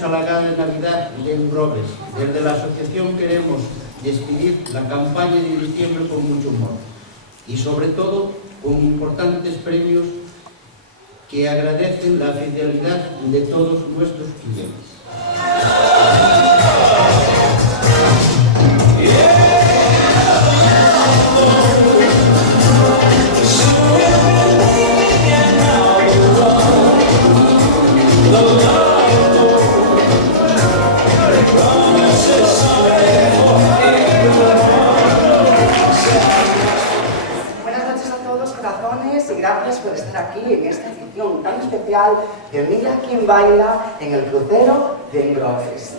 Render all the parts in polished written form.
cumpleaños a la gala de Navidad de Grobes. Desde la asociación queremos despedir la campaña de diciembre con mucho humor y sobre todo con importantes premios que agradecen la fidelidad de todos nuestros clientes. Y gracias por estar aquí en esta edición tan especial de Mira quién baila en el crucero de Grobes.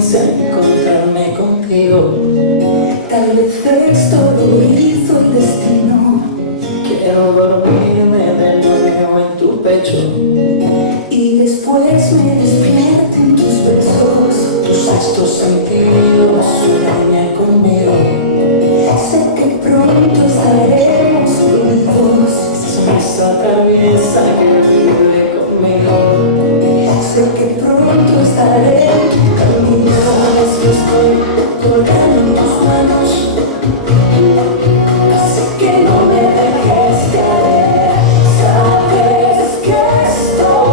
quise encontrarme contigo. Tal vez esto lo hizo el destino. Quiero dormirme de nuevo en tu pecho y después me despierte en tus besos. Tus sextos sentidos sueñan conmigo. Sé que pronto estaremos unidos. Esa sonrisa traviesa que vive conmigo. Sé que pronto estaré en tu camino. Yo estoy colgando en tus manos. Así que no me dejes caer. Sabes que estoy.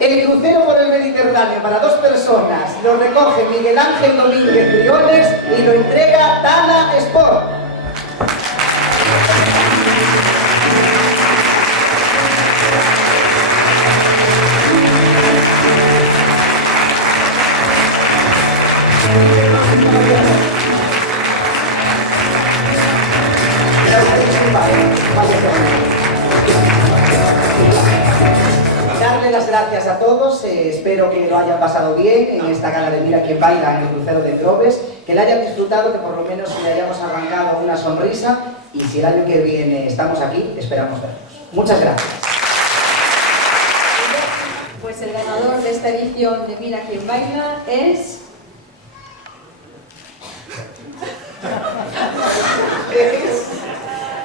El crucero por el Mediterráneo para 2 personas lo recoge Miguel Ángel Domínguez Briones y lo entrega Dana Sport. Darle las gracias a todos, espero que lo hayan pasado bien en esta gala de Mira quién baila en el crucero de Grobes, que la hayan disfrutado, que por lo menos le hayamos arrancado una sonrisa, y si el año que viene estamos aquí, esperamos verlos. Muchas gracias. Pues el ganador de esta edición de Mira quién baila es...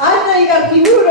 Ana Igartiburu.